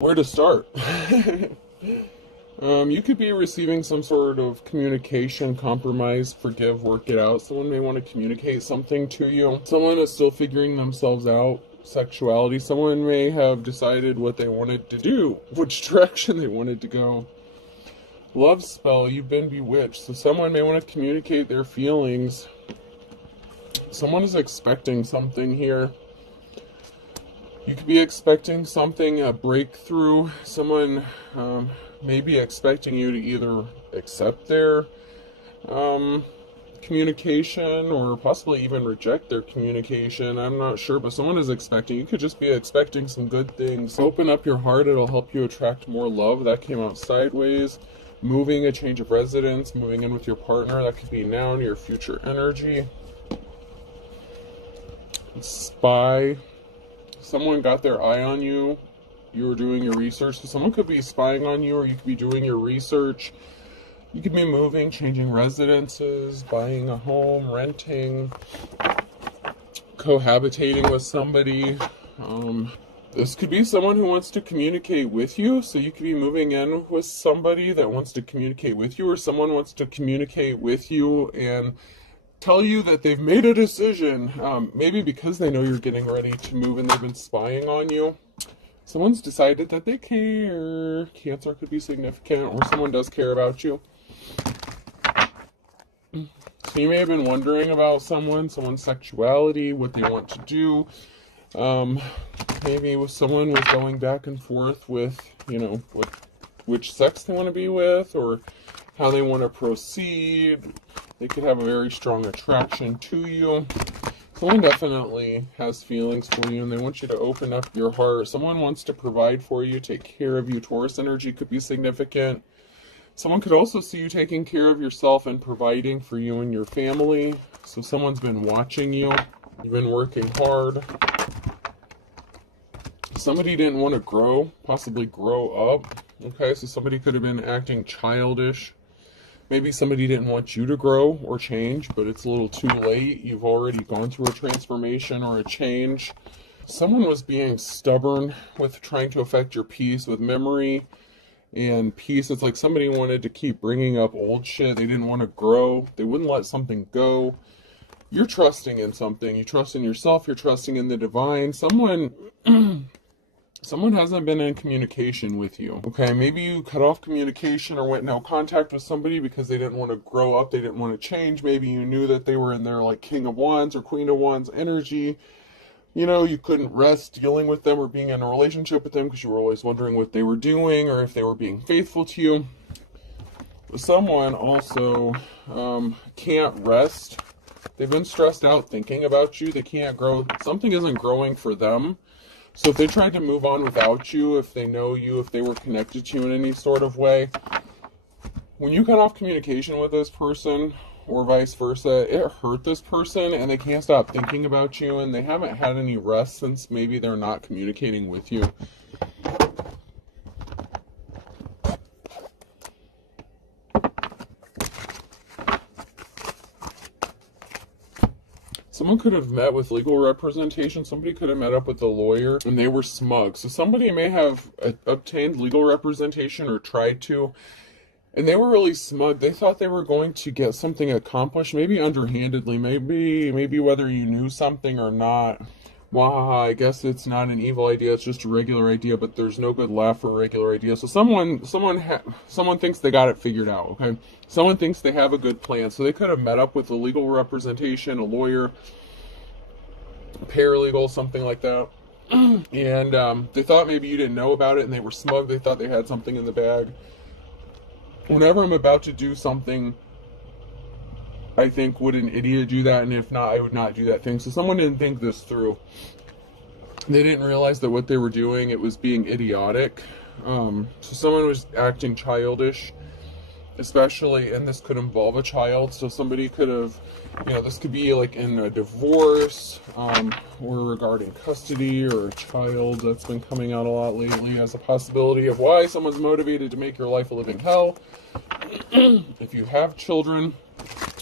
Where to start? You could be receiving some sort of communication, compromise, forgive, work it out. Someone may want to communicate something to you. Someone is still figuring themselves out. Sexuality. Someone may have decided what they wanted to do, which direction they wanted to go. Love spell. You've been bewitched. So someone may want to communicate their feelings. Someone is expecting something here. You could be expecting something, a breakthrough. Someone may be expecting you to either accept their communication or possibly even reject their communication. I'm not sure, but someone is expecting. You could just be expecting some good things. Open up your heart. It'll help you attract more love. That came out sideways. Moving, a change of residence, moving in with your partner. That could be now in your future energy. Spy. Someone got their eye on you. You were doing your research. So someone could be spying on you, or you could be doing your research. You could be moving, changing residences, buying a home, renting, cohabitating with somebody. This could be someone who wants to communicate with you. So you could be moving in with somebody that wants to communicate with you, or someone wants to communicate with you and tell you that they've made a decision, maybe because they know you're getting ready to move and they've been spying on you. Someone's decided that they care. Cancer could be significant, or someone does care about you. So you may have been wondering about someone's sexuality, what they want to do. Maybe with someone was going back and forth with, which sex they want to be with, or how they want to proceed. They could have a very strong attraction to you. Someone definitely has feelings for you and they want you to open up your heart. Someone wants to provide for you, take care of you. Taurus energy could be significant. Someone could also see you taking care of yourself and providing for you and your family. So someone's been watching you. You've been working hard. Somebody didn't want to grow, possibly grow up. Okay, so somebody could have been acting childish. Maybe somebody didn't want you to grow or change, but it's a little too late. You've already gone through a transformation or a change. Someone was being stubborn with trying to affect your peace with memory and peace. It's like somebody wanted to keep bringing up old shit. They didn't want to grow. They wouldn't let something go. You're trusting in something. You trust in yourself. You're trusting in the divine. Someone hasn't been in communication with you. Okay, maybe you cut off communication or went no contact with somebody because they didn't want to grow up, they didn't want to change. Maybe you knew that they were in their like King of Wands or Queen of Wands energy. You couldn't rest dealing with them or being in a relationship with them because you were always wondering what they were doing or if they were being faithful to you. Someone also can't rest. They've been stressed out thinking about you. They can't grow. Something isn't growing for them. So if they tried to move on without you, if they know you, if they were connected to you in any sort of way, when you cut off communication with this person or vice versa, it hurt this person and they can't stop thinking about you and they haven't had any rest since maybe they're not communicating with you. Someone could have met with legal representation. Somebody could have met up with a lawyer and they were smug. So somebody may have obtained legal representation or tried to, and they were really smug. They thought they were going to get something accomplished, maybe underhandedly, maybe whether you knew something or not. Wahaha, I guess it's not an evil idea, it's just a regular idea, but there's no good laugh for a regular idea. So someone thinks they got it figured out, okay? Someone thinks they have a good plan. So they could have met up with a legal representation, a lawyer, a paralegal, something like that. And they thought maybe you didn't know about it and they were smug. They thought they had something in the bag. Whenever I'm about to do something, I think, would an idiot do that? And if not, I would not do that thing. So someone didn't think this through. They didn't realize that what they were doing, it was being idiotic. So someone was acting childish, especially, and this could involve a child. So somebody could have, this could be like in a divorce, or regarding custody or a child. That's been coming out a lot lately as a possibility of why someone's motivated to make your life a living hell. If you have children,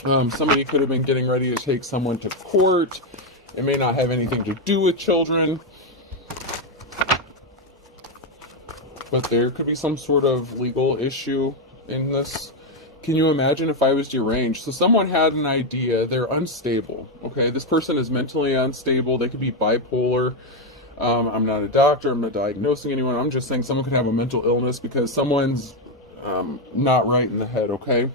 somebody could have been getting ready to take someone to court. It may not have anything to do with children. but there could be some sort of legal issue in this. Can you imagine if I was deranged? So someone had an idea, they're unstable, okay? This person is mentally unstable, they could be bipolar. I'm not a doctor, I'm not diagnosing anyone, I'm just saying someone could have a mental illness because someone's not right in the head, okay?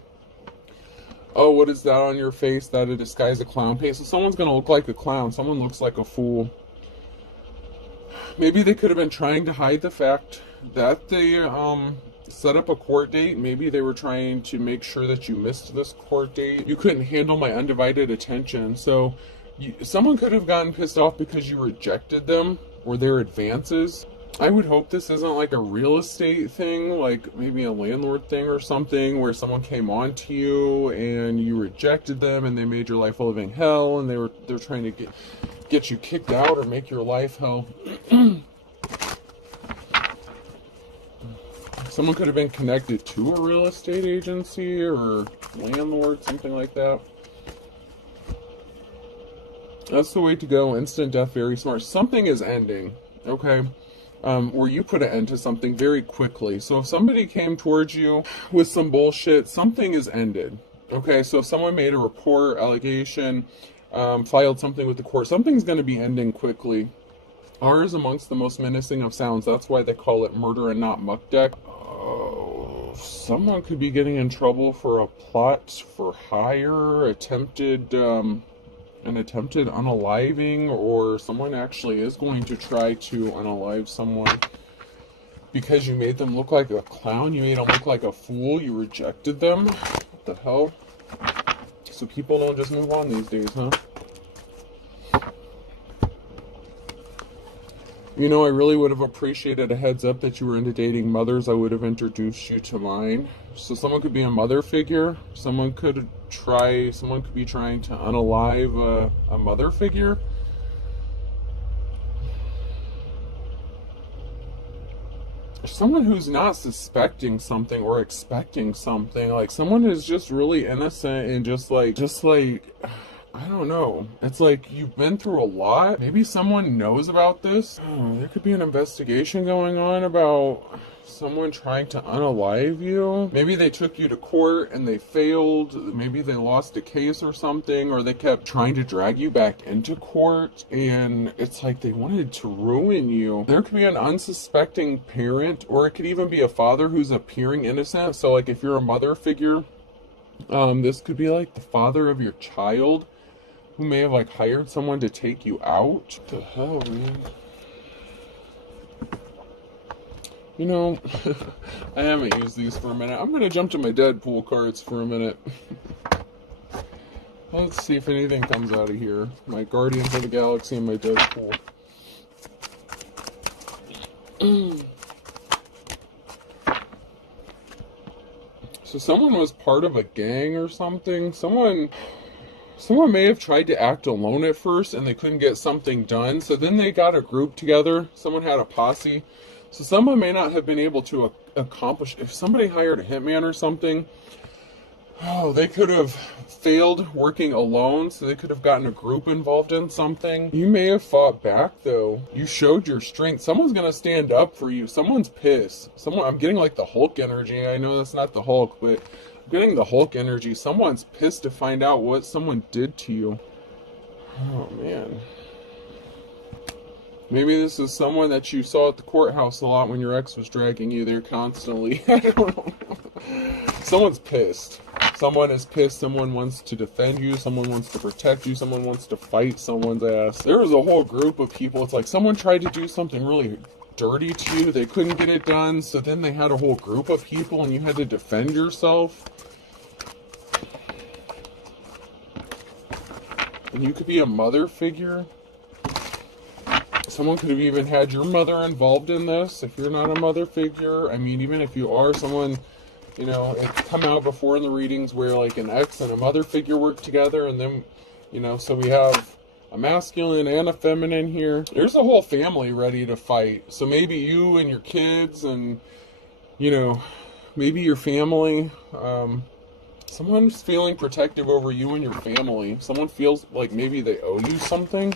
Oh, what is that on your face? That a disguise a clown face? So someone's going to look like a clown, someone looks like a fool. Maybe they could have been trying to hide the fact that they set up a court date. Maybe they were trying to make sure that you missed this court date. You couldn't handle my undivided attention. So someone could have gotten pissed off because you rejected them or their advances. I would hope this isn't like a real estate thing, like maybe a landlord thing or something where someone came on to you and you rejected them and they made your life a living hell and they're trying to get you kicked out or make your life hell. Someone could have been connected to a real estate agency or landlord, something like that. That's the way to go. Instant death, very smart. Something is ending, okay? Where you put an end to something very quickly. So if somebody came towards you with some bullshit, something is ended, okay? So if someone made a report, allegation, filed something with the court, something's going to be ending quickly. R is amongst the most menacing of sounds. That's why they call it murder and not muck deck. Oh, someone could be getting in trouble for a plot for hire, an attempted unaliving, or someone actually is going to try to unalive someone because you made them look like a clown, you made them look like a fool, you rejected them. What the hell? So people don't just move on these days, huh? You know, I really would have appreciated a heads up that you were into dating mothers. I would have introduced you to mine. So someone could be a mother figure. Someone could be trying to unalive a mother figure. Someone who's not suspecting something or expecting something. Like someone who's just really innocent and just like I don't know. It's like you've been through a lot. Maybe someone knows about this. Oh, there could be an investigation going on about someone trying to unalive you. Maybe they took you to court and they failed. Maybe they lost a case or something, or they kept trying to drag you back into court and it's like they wanted to ruin you. There could be an unsuspecting parent, or it could even be a father who's appearing innocent. So like if you're a mother figure, this could be like the father of your child who may have like hired someone to take you out. What the hell, man? You know, I haven't used these for a minute. I'm going to jump to my Deadpool cards for a minute. Let's see if anything comes out of here. My Guardians of the Galaxy and my Deadpool. So someone was part of a gang or something. Someone may have tried to act alone at first and they couldn't get something done. So then they got a group together. Someone had a posse. So someone may not have been able to accomplish. If somebody hired a hitman or something, oh, they could have failed working alone. So they could have gotten a group involved in something. You may have fought back though. You showed your strength. Someone's going to stand up for you. Someone's pissed. I'm getting like the Hulk energy. I know that's not the Hulk, but getting the Hulk energy. Someone's pissed to find out what someone did to you. Oh man. Maybe this is someone that you saw at the courthouse a lot when your ex was dragging you there constantly. I don't know. Someone's pissed. Someone is pissed. Someone wants to defend you. Someone wants to protect you. Someone wants to fight someone's ass. There was a whole group of people. It's like someone tried to do something really dirty to you. They couldn't get it done. So then they had a whole group of people and you had to defend yourself. And you could be a mother figure. Someone could have even had your mother involved in this. If you're not a mother figure, I mean, even if you are someone, you know, it's come out before in the readings where like an ex and a mother figure work together, and then, you know, so we have a masculine and a feminine here. There's a whole family ready to fight. So maybe you and your kids and, you know, maybe your family, someone's feeling protective over you and your family. Someone feels like maybe they owe you something.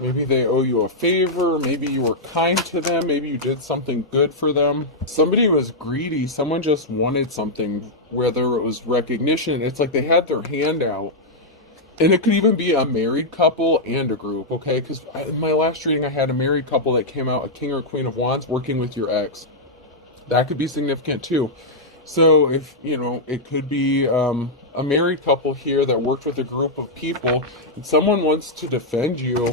Maybe they owe you a favor. Maybe you were kind to them. Maybe you did something good for them. Somebody was greedy. Someone just wanted something, whether it was recognition. It's like they had their hand out. And it could even be a married couple and a group, okay? Because in my last reading, I had a married couple that came out, a king or queen of wands, working with your ex. That could be significant too. So if, it could be a married couple here that worked with a group of people, and someone wants to defend you,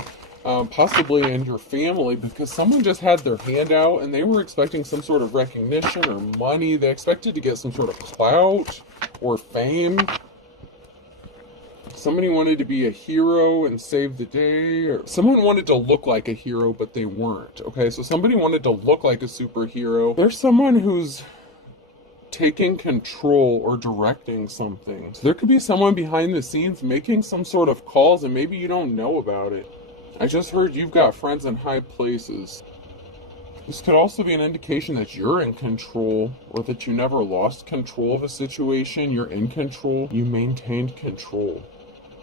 possibly in your family, because someone just had their hand out and they were expecting some sort of recognition or money. They expected to get some sort of clout or fame. Somebody wanted to be a hero and save the day, or someone wanted to look like a hero, but they weren't. Okay, so somebody wanted to look like a superhero. There's someone who's taking control or directing something. So there could be someone behind the scenes making some sort of calls, and maybe you don't know about it. I just heard you've got friends in high places. This could also be an indication that you're in control, or that you never lost control of a situation. You're in control. You maintained control.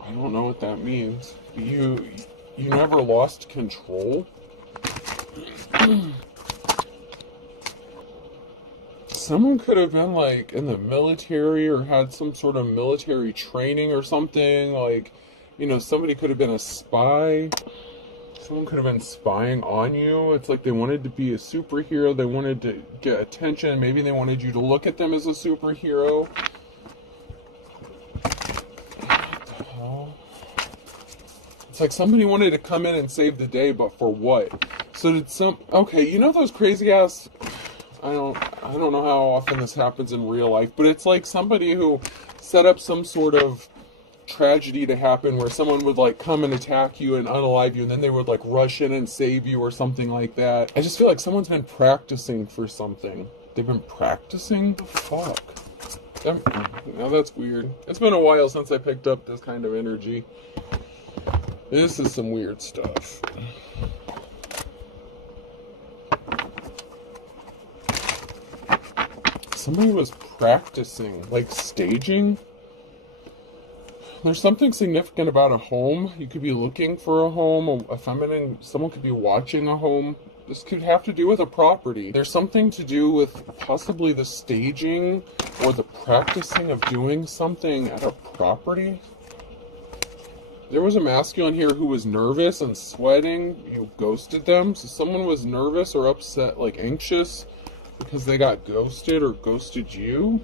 I don't know what that means. You never lost control? Someone could have been like in the military or had some sort of military training or something. Like, somebody could have been a spy. Someone could have been spying on you. It's like they wanted to be a superhero. They wanted to get attention. Maybe they wanted you to look at them as a superhero. It's like somebody wanted to come in and save the day, but for what? So did okay, those crazy ass, I don't know how often this happens in real life, but it's like somebody who set up some sort of tragedy to happen where someone would like come and attack you and unalive you, and then they would like rush in and save you or something like that. I just feel like someone's been practicing for something. They've been practicing? The fuck? Now that's weird. It's been a while since I picked up this kind of energy. This is some weird stuff. Somebody was practicing, like staging. There's something significant about a home. You could be looking for a home, someone could be watching a home. This could have to do with a property. There's something to do with possibly the staging or the practicing of doing something at a property. There was a masculine here who was nervous and sweating. You ghosted them. So someone was nervous or upset, like anxious, because they got ghosted or ghosted you.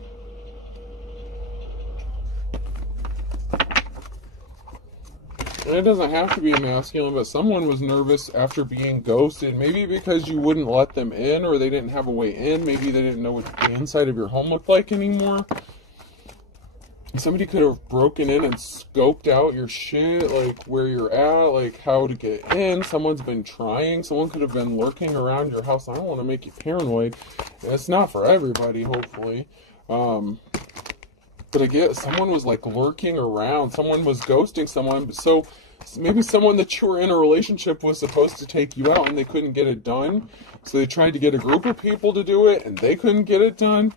And it doesn't have to be a masculine, but someone was nervous after being ghosted. Maybe because you wouldn't let them in, or they didn't have a way in. Maybe they didn't know what the inside of your home looked like anymore. Somebody could have broken in and scoped out your shit, like where you're at, like how to get in. Someone's been trying. Someone could have been lurking around your house. I don't want to make you paranoid. It's not for everybody, hopefully. But I get someone was like lurking around. Someone was ghosting someone. So maybe someone that you were in a relationship was supposed to take you out and they couldn't get it done. So they tried to get a group of people to do it and they couldn't get it done.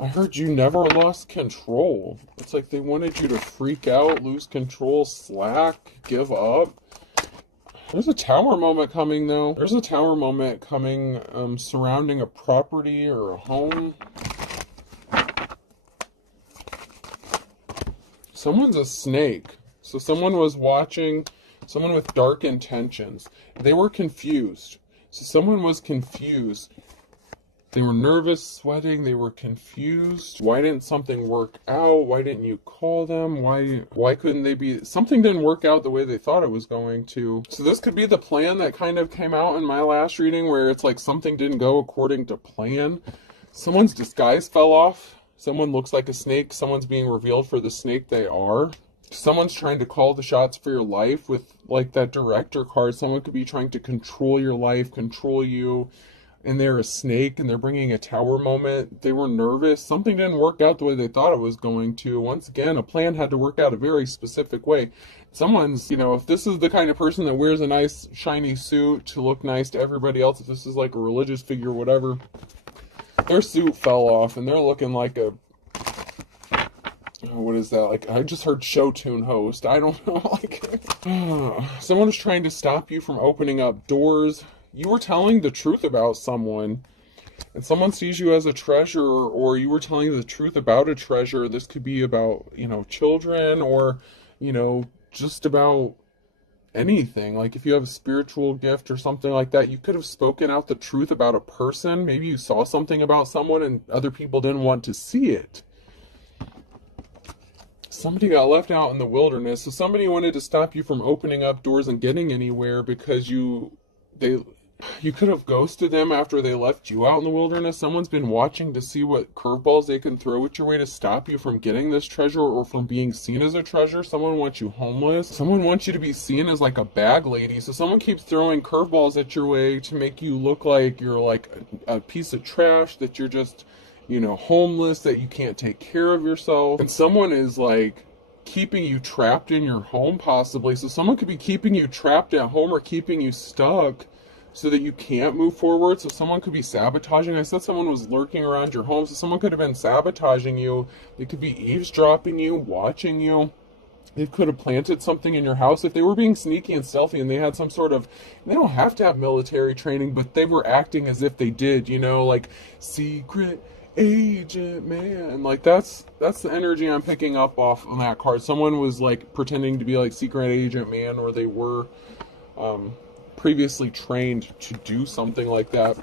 I heard you never lost control. It's like they wanted you to freak out, lose control, slack, give up. There's a tower moment coming, though. There's a tower moment coming surrounding a property or a home. Someone's a snake. So someone was watching, someone with dark intentions. They were confused. So someone was confused. They were nervous, sweating, they were confused. Why didn't something work out? Why didn't you call them? Why couldn't they be... Something didn't work out the way they thought it was going to. So this could be the plan that kind of came out in my last reading, where it's like something didn't go according to plan. Someone's disguise fell off. Someone looks like a snake. Someone's being revealed for the snake they are. Someone's trying to call the shots for your life with like that director card. Someone could be trying to control your life, control you. And they're a snake, and they're bringing a tower moment. They were nervous. Something didn't work out the way they thought it was going to. Once again, a plan had to work out a very specific way. Someone's, if this is the kind of person that wears a nice shiny suit to look nice to everybody else, if this is like a religious figure or whatever, their suit fell off, and they're looking like what is that? Like, I just heard show tune host. I don't know. Like, someone was trying to stop you from opening up doors. You were telling the truth about someone, and someone sees you as a treasure, or you were telling the truth about a treasure. This could be about, children, or, just about anything. Like, if you have a spiritual gift or something like that, you could have spoken out the truth about a person. Maybe you saw something about someone and other people didn't want to see it. Somebody got left out in the wilderness, so somebody wanted to stop you from opening up doors and getting anywhere because you could have ghosted them after they left you out in the wilderness. Someone's been watching to see what curveballs they can throw at your way to stop you from getting this treasure or from being seen as a treasure. Someone wants you homeless. Someone wants you to be seen as like a bag lady. So someone keeps throwing curveballs at your way to make you look like you're like a piece of trash, that you're just, homeless, that you can't take care of yourself. And someone is like keeping you trapped in your home, possibly. So someone could be keeping you trapped at home or keeping you stuck so that you can't move forward. So someone could be sabotaging. I said someone was lurking around your home, so someone could have been sabotaging you. They could be eavesdropping you, watching you. They could have planted something in your house. If they were being sneaky and stealthy and they had some sort of, they don't have to have military training, but they were acting as if they did, like secret agent man. Like, that's the energy I'm picking up off on that card. Someone was like pretending to be like secret agent man, or they were previously trained to do something like that.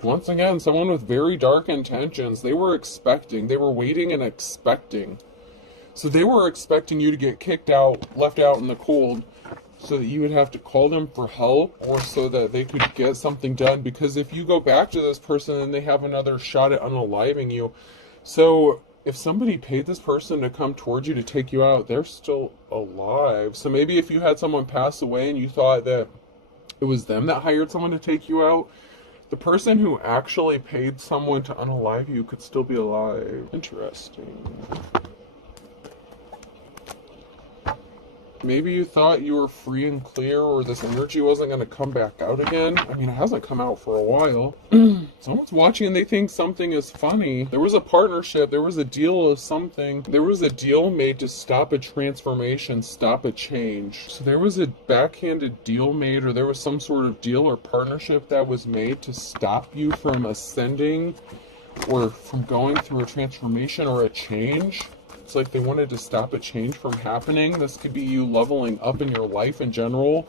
Once again, someone with very dark intentions. They were waiting and expecting. So they were expecting you to get kicked out, left out in the cold, so that you would have to call them for help, or so that they could get something done. Because if you go back to this person, then they have another shot at unaliving you. So if somebody paid this person to come towards you to take you out, they're still alive. So maybe if you had someone pass away and you thought that it was them that hired someone to take you out, the person who actually paid someone to unalive you could still be alive. Interesting. Maybe you thought you were free and clear, or this energy wasn't going to come back out again. I mean, it hasn't come out for a while. Someone's watching and they think something is funny. There was a partnership. There was a deal of something. There was a deal made to stop a transformation, stop a change. So there was a backhanded deal made, or there was some sort of deal or partnership that was made to stop you from ascending or from going through a transformation or a change. It's like they wanted to stop a change from happening. This could be you leveling up in your life in general.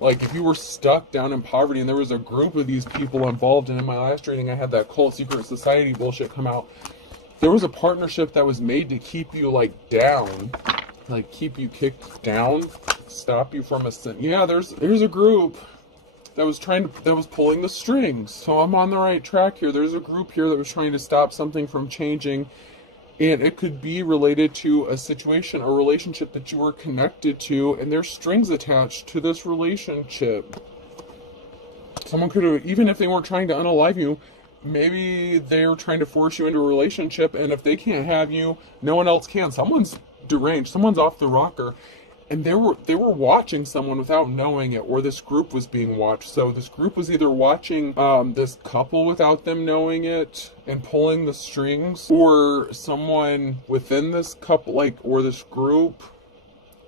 Like, if you were stuck down in poverty and there was a group of these people involved, and in my last reading I had that cult secret society bullshit come out, there was a partnership that was made to keep you like down, like keep you kicked down, stop you from ascending. Yeah, there's a group that was pulling the strings. So I'm on the right track here. There's a group here that was trying to stop something from changing. And it could be related to a situation, a relationship that you were connected to, and there's strings attached to this relationship. Someone could have, even if they weren't trying to unalive you, maybe they were trying to force you into a relationship, and if they can't have you, no one else can. Someone's deranged, someone's off the rocker. And they were watching someone without knowing it, or this group was being watched. So this group was either watching this couple without them knowing it and pulling the strings, or someone within this couple, or this group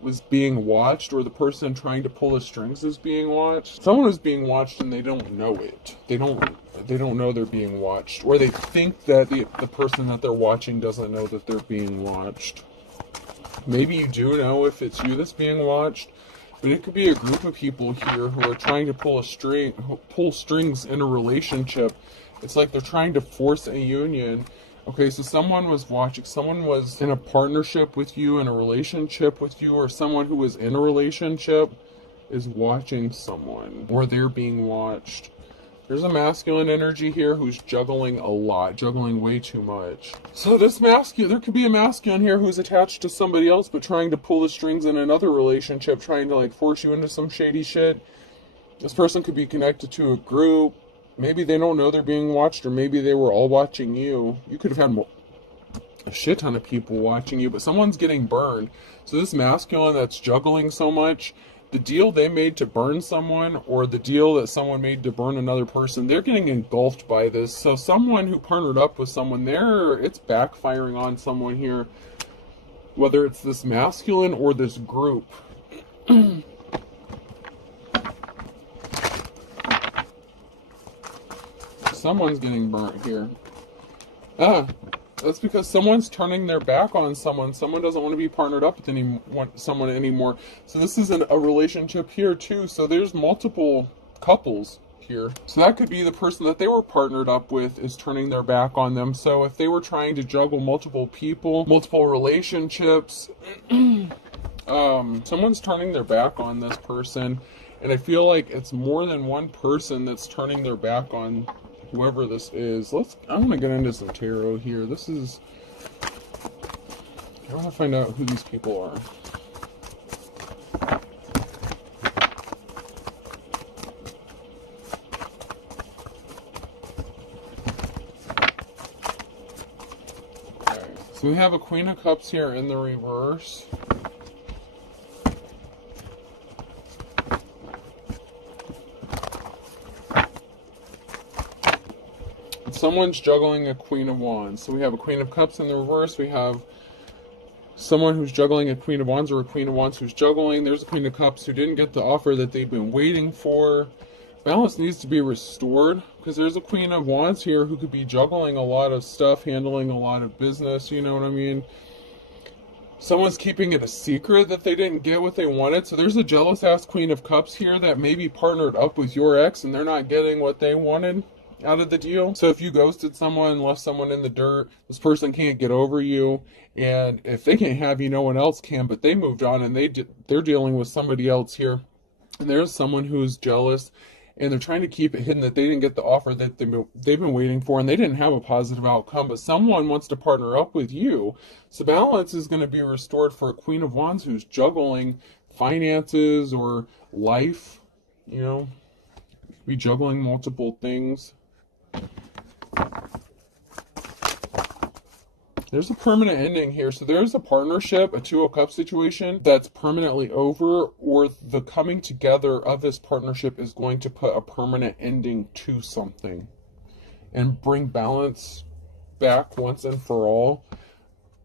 was being watched, or the person trying to pull the strings is being watched. Someone is being watched and they don't know it. They don't know they're being watched, or they think that the person that they're watching doesn't know that they're being watched. Maybe you do know if it's you that's being watched, but it could be a group of people here who are trying to pull strings in a relationship. It's like they're trying to force a union. Okay, so someone was watching, someone was in a partnership with you, in a relationship with you, or someone who was in a relationship is watching someone, or they're being watched. There's a masculine energy here who's juggling a lot, juggling way too much. So there could be a masculine here who's attached to somebody else, but trying to pull the strings in another relationship, trying to force you into some shady shit. This person could be connected to a group. Maybe they don't know they're being watched, or maybe they were all watching you. You could have had a shit ton of people watching you, but someone's getting burned. So this masculine that's juggling so much the deal they made to burn someone, or the deal that someone made to burn another person, they're getting engulfed by this. So someone who partnered up with someone there, it's backfiring on someone here, whether it's this masculine or this group. Someone's getting burnt here. That's because someone's turning their back on someone. Someone doesn't want to be partnered up with someone anymore. So this isn't a relationship here too. So there's multiple couples here. So that could be the person that they were partnered up with is turning their back on them. So if they were trying to juggle multiple people, multiple relationships, someone's turning their back on this person. And I feel like it's more than one person that's turning their back on whoever this is. I want to get into some tarot here. I want to find out who these people are. Okay, so we have a Queen of Cups here in the reverse. Someone's juggling a Queen of Wands. So we have a Queen of Cups in the reverse. We have someone who's juggling a Queen of Wands, or a Queen of Wands who's juggling. There's a Queen of Cups who didn't get the offer that they've been waiting for. Balance needs to be restored, because there's a Queen of Wands here who could be juggling a lot of stuff, handling a lot of business, you know what I mean? Someone's keeping it a secret that they didn't get what they wanted. So there's a jealous ass Queen of Cups here that maybe partnered up with your ex and they're not getting what they wanted out of the deal. So if you ghosted someone, left someone in the dirt, this person can't get over you, and if they can't have you, no one else can. But they moved on and they're dealing with somebody else here, and there's someone who's jealous and they're trying to keep it hidden that they didn't get the offer that they've been waiting for, and they didn't have a positive outcome, but someone wants to partner up with you. So balance is going to be restored for a Queen of Wands who's juggling finances or life, you know, be juggling multiple things. There's a permanent ending here. So there's a partnership, a Two of Cups situation that's permanently over, or the coming together of this partnership is going to put a permanent ending to something and bring balance back once and for all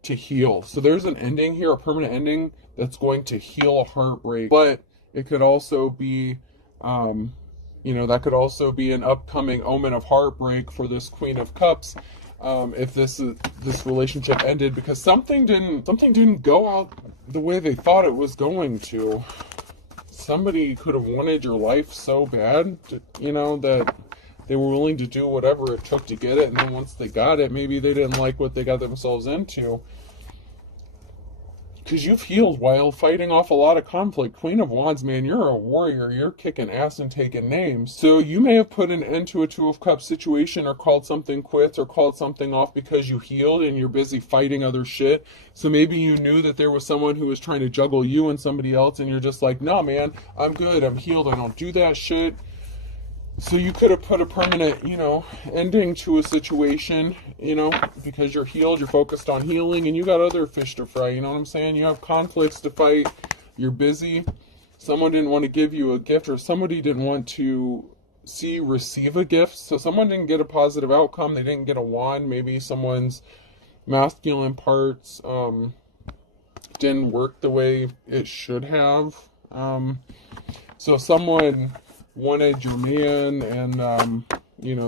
to heal. So there's an ending here, a permanent ending that's going to heal a heartbreak, but it could also be that could also be an upcoming omen of heartbreak for this Queen of Cups, if this relationship ended because something didn't go out the way they thought it was going to. Somebody could have wanted your life so bad, that they were willing to do whatever it took to get it, and then once they got it, maybe they didn't like what they got themselves into. Because you've healed while fighting off a lot of conflict. Queen of Wands, man, you're a warrior. You're kicking ass and taking names. So you may have put an end to a Two of Cups situation, or called something quits, or called something off because you healed and you're busy fighting other shit. So maybe you knew that there was someone who was trying to juggle you and somebody else, and you're just like, no, man, I'm good. I'm healed. I don't do that shit. So you could have put a permanent, ending to a situation, because you're healed, you're focused on healing, and you got other fish to fry, you know what I'm saying? You have conflicts to fight, you're busy, someone didn't want to give you a gift, or somebody didn't want to receive a gift, so someone didn't get a positive outcome, they didn't get a wand, maybe someone's masculine parts didn't work the way it should have, so someone wanted your man, and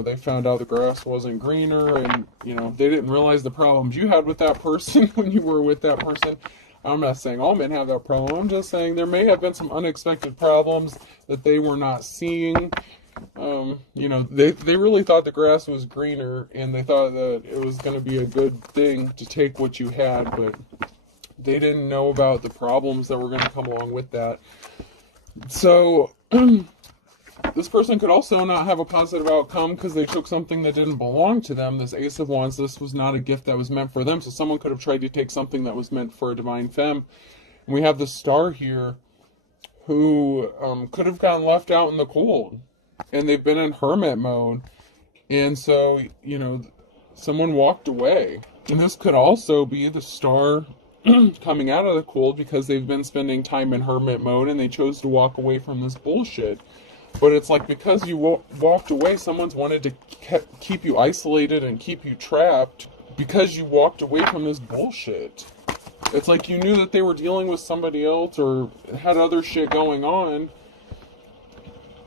they found out the grass wasn't greener, and they didn't realize the problems you had with that person when you were with that person. I'm not saying all men have that problem. I'm just saying there may have been some unexpected problems that they were not seeing. They really thought the grass was greener, and they thought that it was going to be a good thing to take what you had, but they didn't know about the problems that were going to come along with that. So this person could also not have a positive outcome because they took something that didn't belong to them. This Ace of Wands, this was not a gift that was meant for them. So someone could have tried to take something that was meant for a divine femme. And we have the Star here who could have gotten left out in the cold. And they've been in hermit mode. And so, someone walked away. And this could also be the Star coming out of the cold because they've been spending time in hermit mode and they chose to walk away from this bullshit. But it's like, because you walked away, someone's wanted to keep you isolated and keep you trapped because you walked away from this bullshit. It's like you knew that they were dealing with somebody else or had other shit going on.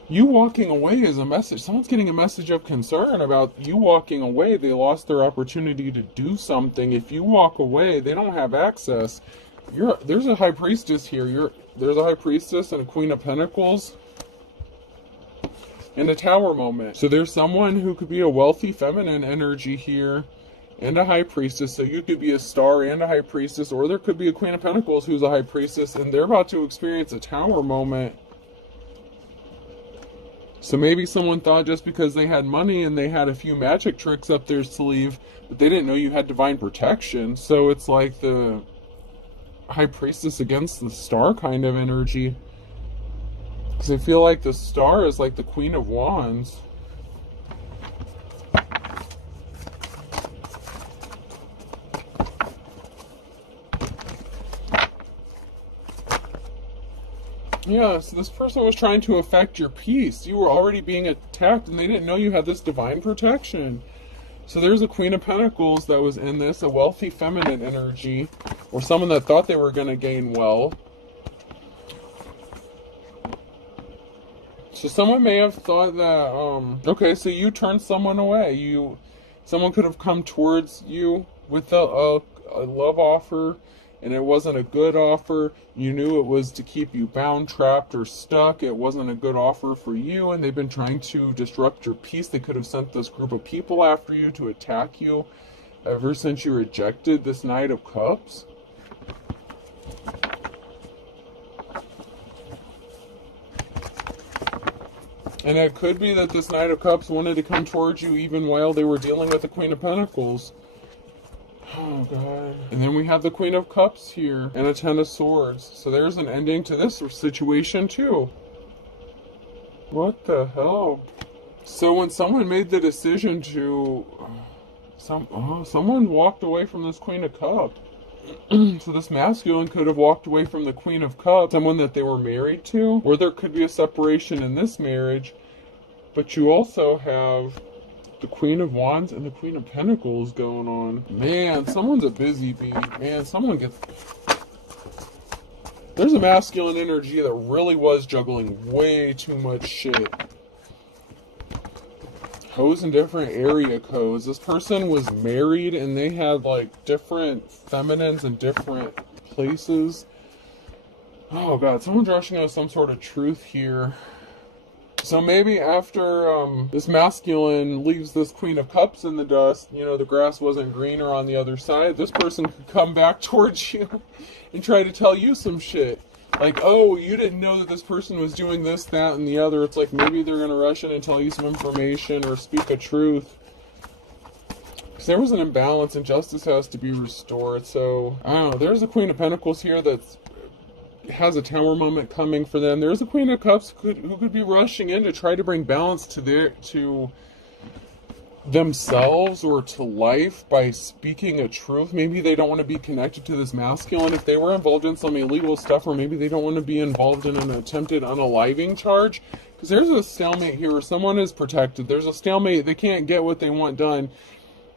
You walking away is a message. Someone's getting a message of concern about you walking away. They lost their opportunity to do something. If you walk away, they don't have access. There's a high priestess here. There's a high priestess and a queen of pentacles and a tower moment. So there's someone who could be a wealthy feminine energy here and a high priestess. So you could be a star and a high priestess, or there could be a queen of pentacles who's a high priestess and they're about to experience a tower moment. So maybe someone thought just because they had money and they had a few magic tricks up their sleeve, but they didn't know you had divine protection. So it's like the high priestess against the star kind of energy. Because I feel like the star is like the queen of wands. Yeah, so this person was trying to affect your peace. You were already being attacked and they didn't know you had this divine protection. So there's a queen of pentacles that was in this, a wealthy feminine energy, or someone that thought they were going to gain wealth. So someone may have thought that, okay, so you turned someone away. Someone could have come towards you with a love offer, and it wasn't a good offer. You knew it was to keep you bound, trapped, or stuck. It wasn't a good offer for you, and they've been trying to disrupt your peace. They could have sent this group of people after you to attack you ever since you rejected this Knight of Cups. And it could be that this Knight of Cups wanted to come towards you even while they were dealing with the Queen of Pentacles. Oh, God. And then we have the Queen of Cups here and a Ten of Swords. So there's an ending to this situation, too. What the hell? So when someone made the decision to... someone walked away from this Queen of Cups. So this masculine could have walked away from the Queen of Cups, someone that they were married to. Or there could be a separation in this marriage. But you also have the Queen of Wands and the Queen of Pentacles going on. Man, someone's a busy bee. Man, someone gets... There's a masculine energy that really was juggling way too much shit. Codes in different area codes. This person was married and they had like different feminines in different places. Oh God, someone's rushing out some sort of truth here. So maybe after this masculine leaves this Queen of Cups in the dust, you know, the grass wasn't greener on the other side, this person could come back towards you and try to tell you some shit. Like, oh, you didn't know that this person was doing this, that, and the other. It's like maybe they're going to rush in and tell you some information or speak a truth. Because there was an imbalance and justice has to be restored. So, I don't know. There's a Queen of Pentacles here that's has a tower moment coming for them. There's a Queen of Cups who could be rushing in to try to bring balance to themselves or to life by speaking a truth. Maybe they don't want to be connected to this masculine if they were involved in some illegal stuff, or maybe they don't want to be involved in an attempted unaliving charge. Because there's a stalemate here where someone is protected. There's a stalemate. They can't get what they want done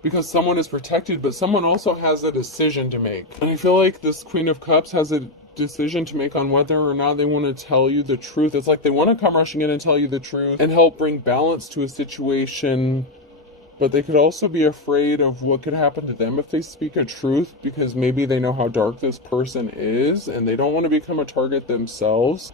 because someone is protected, but someone also has a decision to make. And I feel like this Queen of Cups has a decision to make on whether or not they want to tell you the truth. It's like they want to come rushing in and tell you the truth and help bring balance to a situation, but they could also be afraid of what could happen to them if they speak a truth, because maybe they know how dark this person is and they don't want to become a target themselves.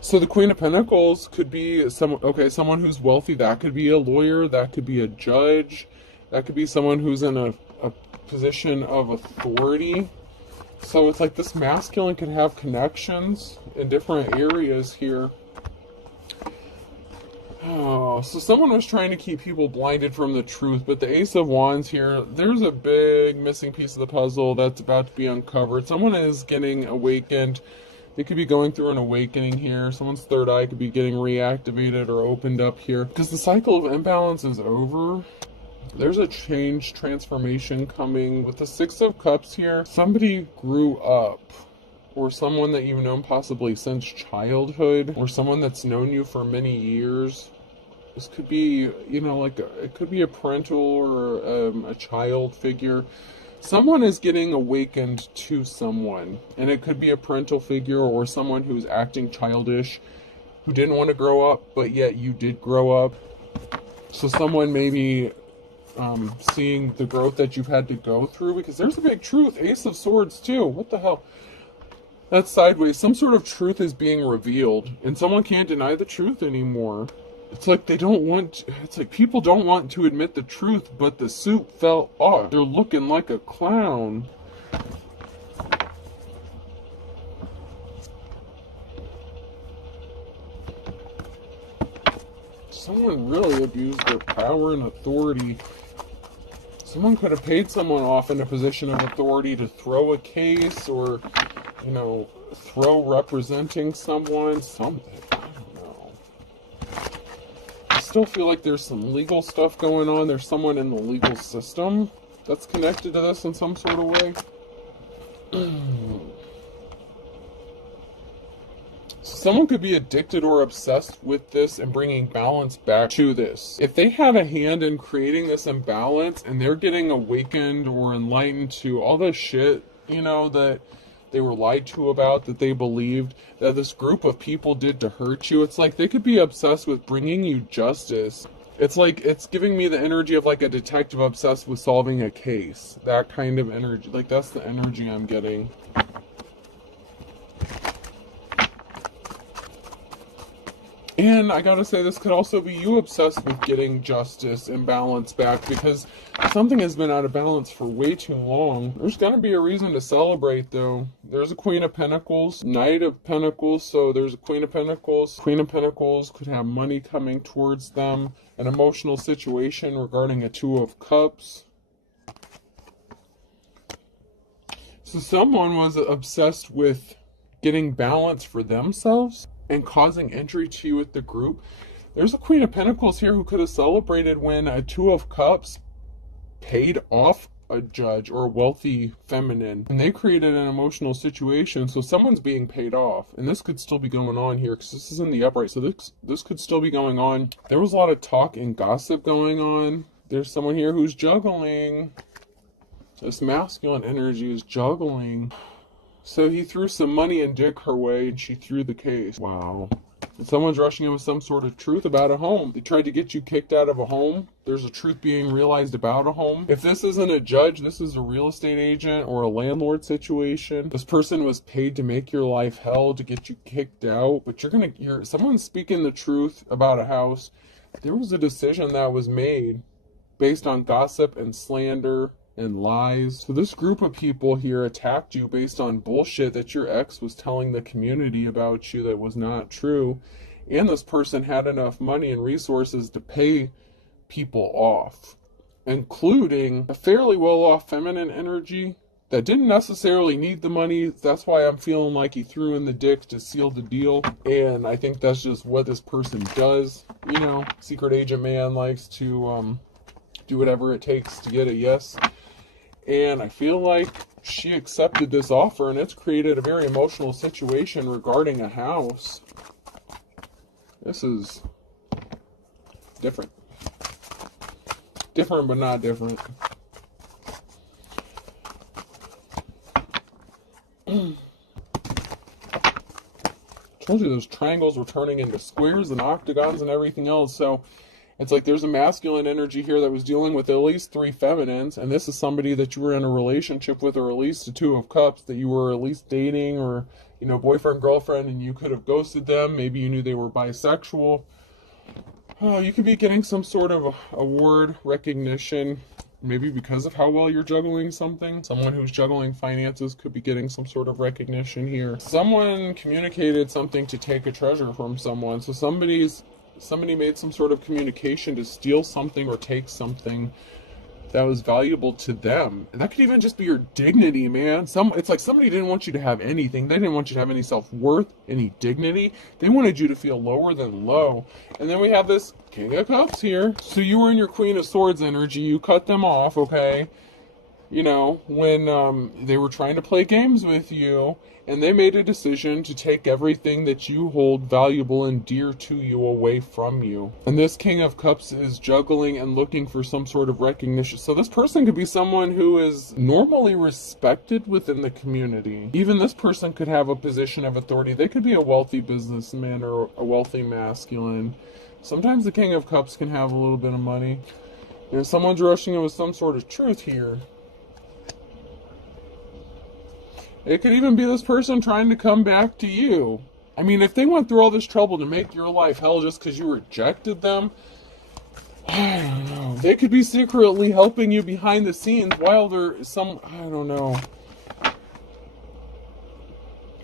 So the Queen of Pentacles could be someone who's wealthy. That could be a lawyer, that could be a judge, that could be someone who's in a position of authority. So it's like this masculine can have connections in different areas here. Oh, so someone was trying to keep people blinded from the truth, but the Ace of Wands here, there's a big missing piece of the puzzle that's about to be uncovered. Someone is getting awakened. They could be going through an awakening here. Someone's third eye could be getting reactivated or opened up here, because the cycle of imbalance is over. There's a change, transformation coming. With the Six of Cups here, somebody grew up, or someone that you've known possibly since childhood, or someone that's known you for many years. This could be, you know, like, it could be a parental or a child figure. Someone is getting awakened to someone, and it could be a parental figure or someone who's acting childish, who didn't want to grow up, but yet you did grow up. So someone maybe seeing the growth that you've had to go through, because there's a big truth. Ace of Swords too. What the hell? That's sideways. Some sort of truth is being revealed, and someone can't deny the truth anymore. It's like they don't want, it's like people don't want to admit the truth, but the suit fell off. They're looking like a clown. Someone really abused their power and authority. Someone could have paid someone off in a position of authority to throw a case, or, you know, throw representing someone, something. Still feel like there's some legal stuff going on. There's someone in the legal system that's connected to this in some sort of way. Someone could be addicted or obsessed with this and bringing balance back to this. If they had a hand in creating this imbalance and they're getting awakened or enlightened to all the shit, you know, that they were lied to about, that they believed, that this group of people did to hurt you, it's like they could be obsessed with bringing you justice. It's like, it's giving me the energy of like a detective obsessed with solving a case. That kind of energy. Like, that's the energy I'm getting. And I gotta say, this could also be you obsessed with getting justice and balance back, because something has been out of balance for way too long. There's gonna be a reason to celebrate, though. There's a Queen of Pentacles, Knight of Pentacles, so there's a Queen of Pentacles. Queen of Pentacles could have money coming towards them, an emotional situation regarding a Two of Cups. So someone was obsessed with getting balance for themselves and causing injury to you with the group. There's a Queen of Pentacles here who could have celebrated when a Two of Cups paid off a judge or a wealthy feminine, and they created an emotional situation. So someone's being paid off, and this could still be going on here because this is in the upright, so this could still be going on. There was a lot of talk and gossip going on. There's someone here who's juggling. This masculine energy is juggling. So he threw some money and dick her way, and she threw the case. Wow. And someone's rushing in with some sort of truth about a home. They tried to get you kicked out of a home. There's a truth being realized about a home. If this isn't a judge, this is a real estate agent or a landlord situation. This person was paid to make your life hell, to get you kicked out. But someone's speaking the truth about a house. There was a decision that was made based on gossip and slander and lies. So this group of people here attacked you based on bullshit that your ex was telling the community about you that was not true. And this person had enough money and resources to pay people off, including a fairly well-off feminine energy that didn't necessarily need the money. That's why I'm feeling like he threw in the dick to seal the deal. And I think that's just what this person does. You know, secret agent man likes to do whatever it takes to get a yes. And I feel like she accepted this offer, and it's created a very emotional situation regarding a house. This is different. Different, but not different. Told you those triangles were turning into squares and octagons and everything else, so it's like there's a masculine energy here that was dealing with at least 3 feminines, and this is somebody that you were in a relationship with, or at least a Two of Cups that you were at least dating, or, you know, boyfriend, girlfriend, and you could have ghosted them. Maybe you knew they were bisexual. Oh, you could be getting some sort of award, recognition, maybe because of how well you're juggling something. Someone who's juggling finances could be getting some sort of recognition here. Someone communicated something to take a treasure from someone, so somebody made some sort of communication to steal something or take something that was valuable to them. And that could even just be your dignity, man. It's like somebody didn't want you to have anything. They didn't want you to have any self-worth, any dignity. They wanted you to feel lower than low. And then we have this King of Cups here. So you were in your Queen of Swords energy. You cut them off, okay? You know, when they were trying to play games with you, and they made a decision to take everything that you hold valuable and dear to you away from you. And this King of Cups is juggling and looking for some sort of recognition. So this person could be someone who is normally respected within the community. Even this person could have a position of authority. They could be a wealthy businessman or a wealthy masculine. Sometimes the King of Cups can have a little bit of money. And someone's rushing in with some sort of truth here. It could even be this person trying to come back to you. I mean, if they went through all this trouble to make your life hell just because you rejected them, I don't know. They could be secretly helping you behind the scenes while they're I don't know.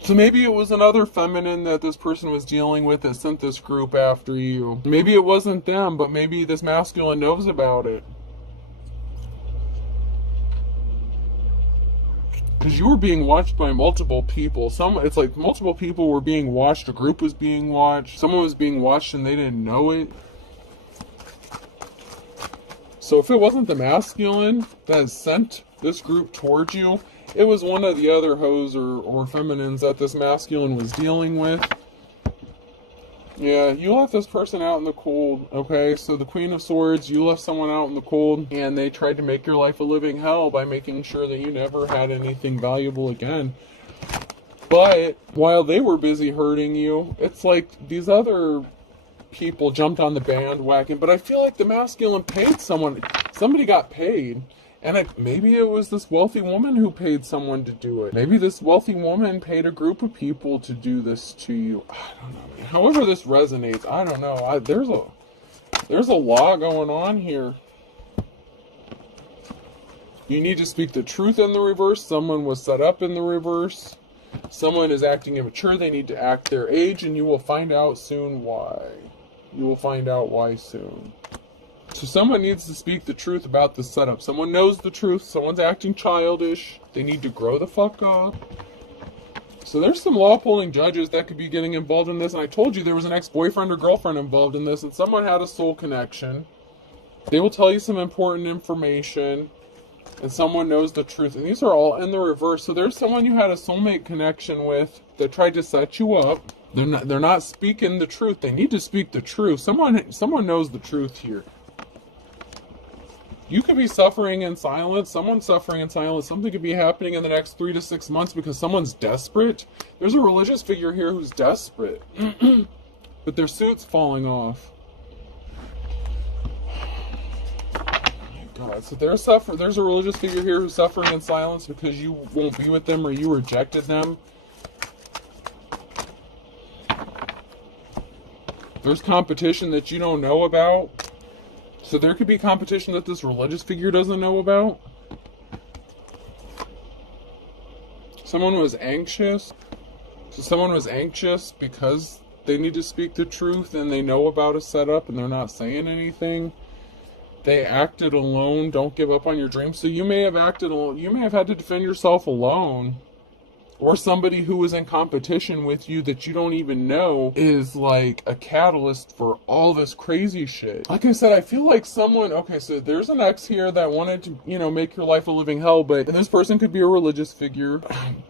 So maybe it was another feminine that this person was dealing with that sent this group after you. Maybe it wasn't them, but maybe this masculine knows about it. Because you were being watched by multiple people. It's like multiple people were being watched. A group was being watched. Someone was being watched and they didn't know it. So if it wasn't the masculine that sent this group towards you, it was one of the other hoes or feminines that this masculine was dealing with. Yeah, you left this person out in the cold, okay? So the Queen of Swords, you left someone out in the cold, and they tried to make your life a living hell by making sure that you never had anything valuable again. But while they were busy hurting you, it's like these other people jumped on the bandwagon. But I feel like the masculine paid someone. Somebody got paid. And maybe it was this wealthy woman who paid someone to do it. Maybe this wealthy woman paid a group of people to do this to you. I don't know. However this resonates, I don't know. There's a law going on here. You need to speak the truth in the reverse. Someone was set up in the reverse. Someone is acting immature. They need to act their age, and you will find out soon why. You will find out why soon. So someone needs to speak the truth about the setup. Someone knows the truth. Someone's acting childish. They need to grow the fuck up. So there's some law-pulling judges that could be getting involved in this. And I told you there was an ex-boyfriend or girlfriend involved in this. And someone had a soul connection. They will tell you some important information. And someone knows the truth. And these are all in the reverse. So there's someone you had a soulmate connection with that tried to set you up. They're not speaking the truth. They need to speak the truth. Someone knows the truth here. You could be suffering in silence. Someone's suffering in silence. Something could be happening in the next 3 to 6 months because someone's desperate. There's a religious figure here who's desperate. But their suit's falling off. Oh my God. So there's a religious figure here who's suffering in silence because you won't be with them or you rejected them. There's competition that you don't know about. So there could be competition that this religious figure doesn't know about. Someone was anxious. So someone was anxious because they need to speak the truth and they know about a setup and they're not saying anything. They acted alone. Don't give up on your dreams. So you may have acted alone. You may have had to defend yourself alone. Or somebody who is in competition with you that you don't even know is like a catalyst for all this crazy shit. Like I said, I feel like okay, so there's an ex here that wanted to, make your life a living hell, and this person could be a religious figure.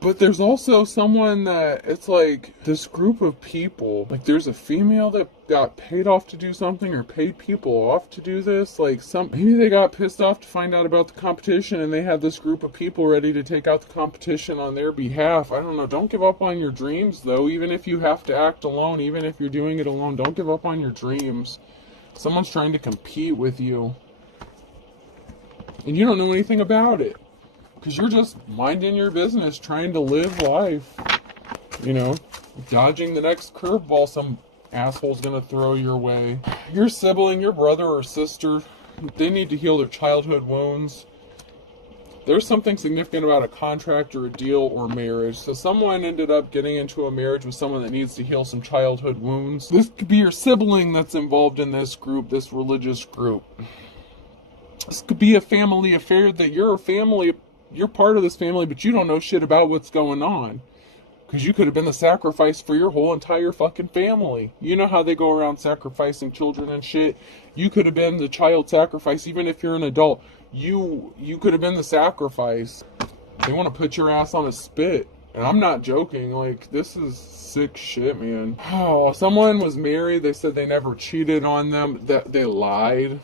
But there's also someone that, it's like this group of people, like there's a female that got paid off to do something or paid people off to do this. Like maybe they got pissed off to find out about the competition and they had this group of people ready to take out the competition on their behalf. I don't know. Don't give up on your dreams, though. Even if you have to act alone, even if you're doing it alone, don't give up on your dreams. Someone's trying to compete with you. And you don't know anything about it. Because you're just minding your business, trying to live life. Dodging the next curveball some asshole's going to throw your way. Your sibling, your brother or sister, they need to heal their childhood wounds. There's something significant about a contract or a deal or marriage. So someone ended up getting into a marriage with someone that needs to heal some childhood wounds. This could be your sibling that's involved in this group, this religious group. This could be a family affair that you're part of this family, but you don't know shit about what's going on. Because you could have been the sacrifice for your whole entire fucking family. You know how they go around sacrificing children and shit? You could have been the child sacrifice, even if you're an adult. You could have been the sacrifice. They want to put your ass on a spit. And I'm not joking. Like, this is sick shit, man. Oh, someone was married. They said they never cheated on them. That they lied.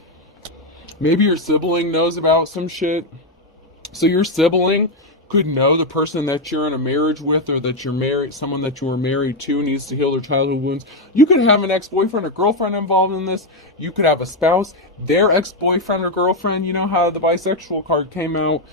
Maybe your sibling knows about some shit. So your sibling could know the person that you're in a marriage with, or that you're married, someone that you were married to needs to heal their childhood wounds. You could have an ex-boyfriend or girlfriend involved in this. You could have a spouse, their ex-boyfriend or girlfriend. You know how the bisexual card came out.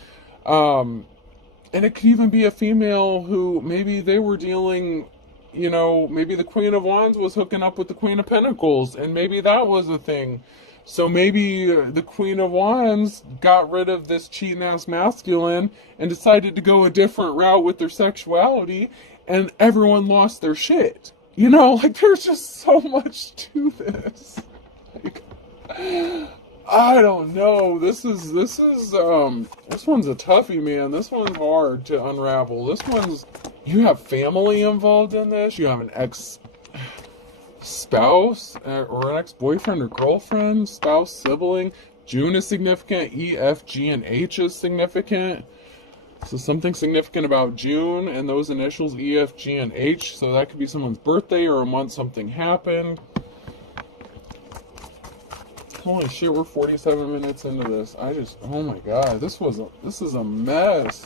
And it could even be a female who maybe they were dealing, maybe the Queen of Wands was hooking up with the Queen of Pentacles, and maybe that was a thing. So maybe the Queen of Wands got rid of this cheating ass masculine and decided to go a different route with their sexuality, and everyone lost their shit. There's just so much to this. I don't know. This one's a toughie, man. This one's hard to unravel. You have family involved in this. You have an ex-spouse or an ex-boyfriend or girlfriend, spouse, sibling. June is significant. E, F, G, and H is significant. So something significant about June and those initials, E, F, G, and H. So that could be someone's birthday or a month something happened. Holy shit, we're 47 minutes into this. Oh my god, this is a mess.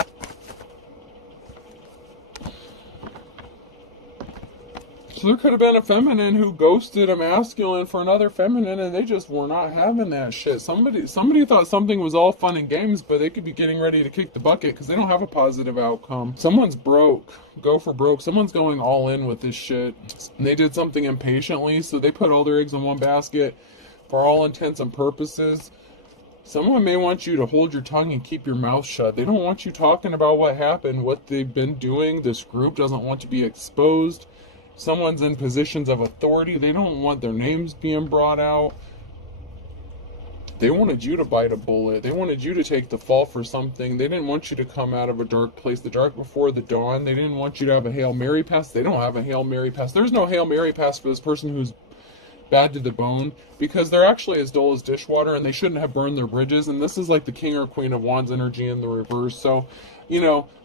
So there could have been a feminine who ghosted a masculine for another feminine, and they just were not having that shit. Somebody thought something was all fun and games, but they could be getting ready to kick the bucket because they don't have a positive outcome. Someone's broke. Go for broke. Someone's going all in with this shit. And they did something impatiently, so they put all their eggs in one basket. For all intents and purposes, someone may want you to hold your tongue and keep your mouth shut. They don't want you talking about what happened, what they've been doing. This group doesn't want to be exposed. Someone's in positions of authority. They don't want their names being brought out. They wanted you to bite a bullet. They wanted you to take the fall for something. They didn't want you to come out of a dark place, the dark before the dawn. They didn't want you to have a Hail Mary pass. They don't have a Hail Mary pass. There's no Hail Mary pass for this person who's bad to the bone, because they're actually as dull as dishwater, and they shouldn't have burned their bridges. And this is like the King or Queen of Wands energy in the reverse. So,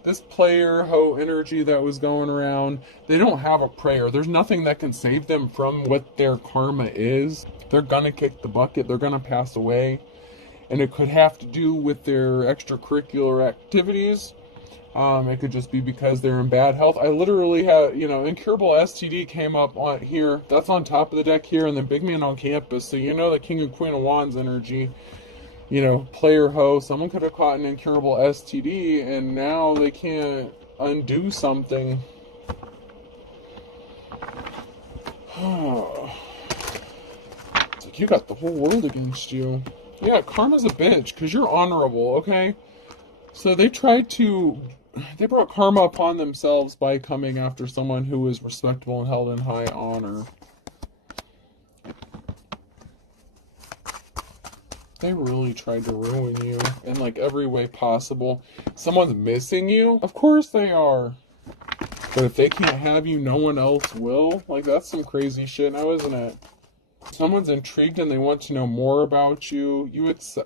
this player hoe energy that was going around, they don't have a prayer. There's nothing that can save them from what their karma is. They're gonna kick the bucket. They're gonna pass away, and it could have to do with their extracurricular activities. It could just be because they're in bad health. I literally have, incurable STD came up on here. That's on top of the deck here, and then Big Man on Campus. So the King and Queen of Wands energy, player hoe. Someone could have caught an incurable STD, and now they can't undo something. It's like you got the whole world against you. Yeah, karma's a bitch, because you're honorable, okay? So they brought karma upon themselves by coming after someone who is respectable and held in high honor. They really tried to ruin you in every way possible. Someone's missing you? Of course they are. But if they can't have you, no one else will? That's some crazy shit now, isn't it? Someone's intrigued and they want to know more about you.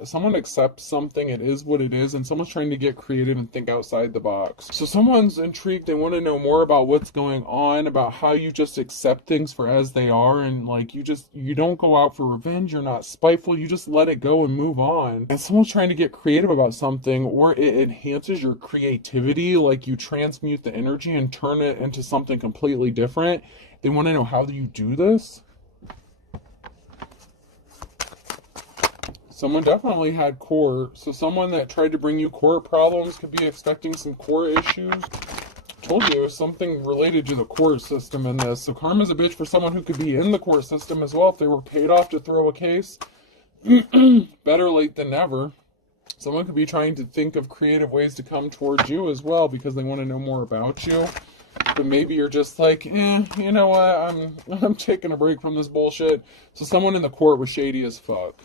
Someone accepts something, it is what it is, and someone's trying to get creative and think outside the box. So someone's intrigued, they want to know more about what's going on, about how you just accept things for as they are, and you don't go out for revenge, you're not spiteful, you just let it go and move on. And someone's trying to get creative about something, or it enhances your creativity, you transmute the energy and turn it into something completely different. They want to know how do you do this? Someone definitely had court. So someone that tried to bring you court problems could be expecting some court issues. Told you, something related to the court system in this. So karma's a bitch for someone who could be in the court system as well if they were paid off to throw a case. Better late than never. Someone could be trying to think of creative ways to come towards you as well because they want to know more about you. But maybe you're just like, you know what, I'm taking a break from this bullshit. So someone in the court was shady as fuck.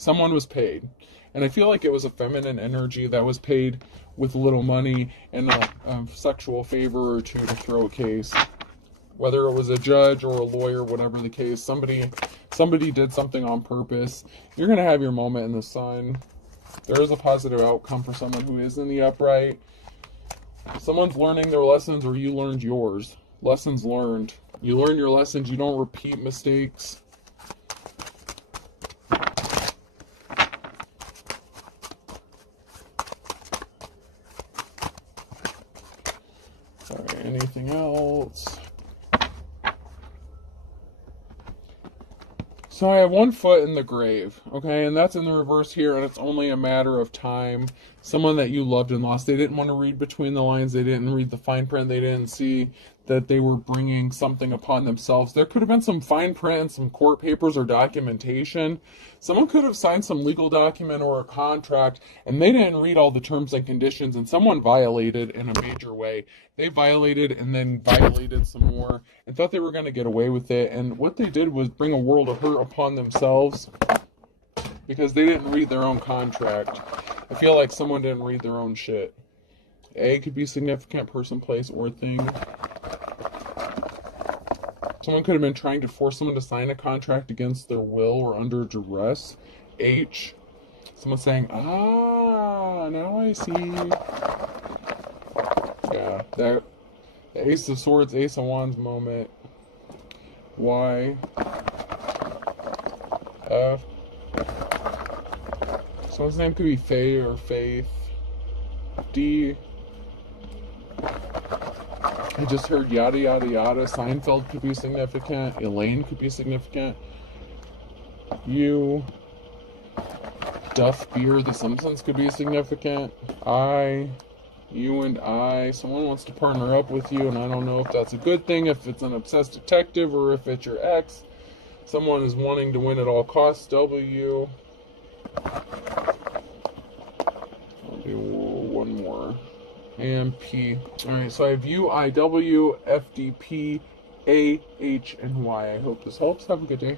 Someone was paid. And I feel like it was a feminine energy that was paid with little money and a sexual favor or two to throw a case. Whether it was a judge or a lawyer, whatever the case, somebody did something on purpose. You're going to have your moment in the sun. There is a positive outcome for someone who is in the upright. Someone's learning their lessons, or you learned yours. Lessons learned. You learn your lessons. You don't repeat mistakes. Sorry, anything else? So I have one foot in the grave, okay, and that's in the reverse here, and it's only a matter of time. Someone that you loved and lost, they didn't want to read between the lines, they didn't read the fine print, they didn't see that they were bringing something upon themselves. There could have been some fine print and some court papers or documentation. Someone could have signed some legal document or a contract, and they didn't read all the terms and conditions, and someone violated in a major way. They violated and then violated some more and thought they were going to get away with it, and what they did was bring a world of hurt upon themselves because they didn't read their own contract. I feel like someone didn't read their own shit. A could be significant, person, place, or thing. Someone could have been trying to force someone to sign a contract against their will or under duress. H. Someone saying, now I see. Yeah, that the Ace of Swords, Ace of Wands moment. Y. F. Someone's name could be Faye or Faith. D. I just heard yada yada yada. Seinfeld could be significant. Elaine could be significant. U. Duff Beer, The Simpsons could be significant. I. You and I. Someone wants to partner up with you, and I don't know if that's a good thing, if it's an obsessed detective, or if it's your ex. Someone is wanting to win at all costs. W. I'll do one more. And P. Alright, so I have U, I, W, F, D, P, A, H, and Y. I hope this helps. Have a good day.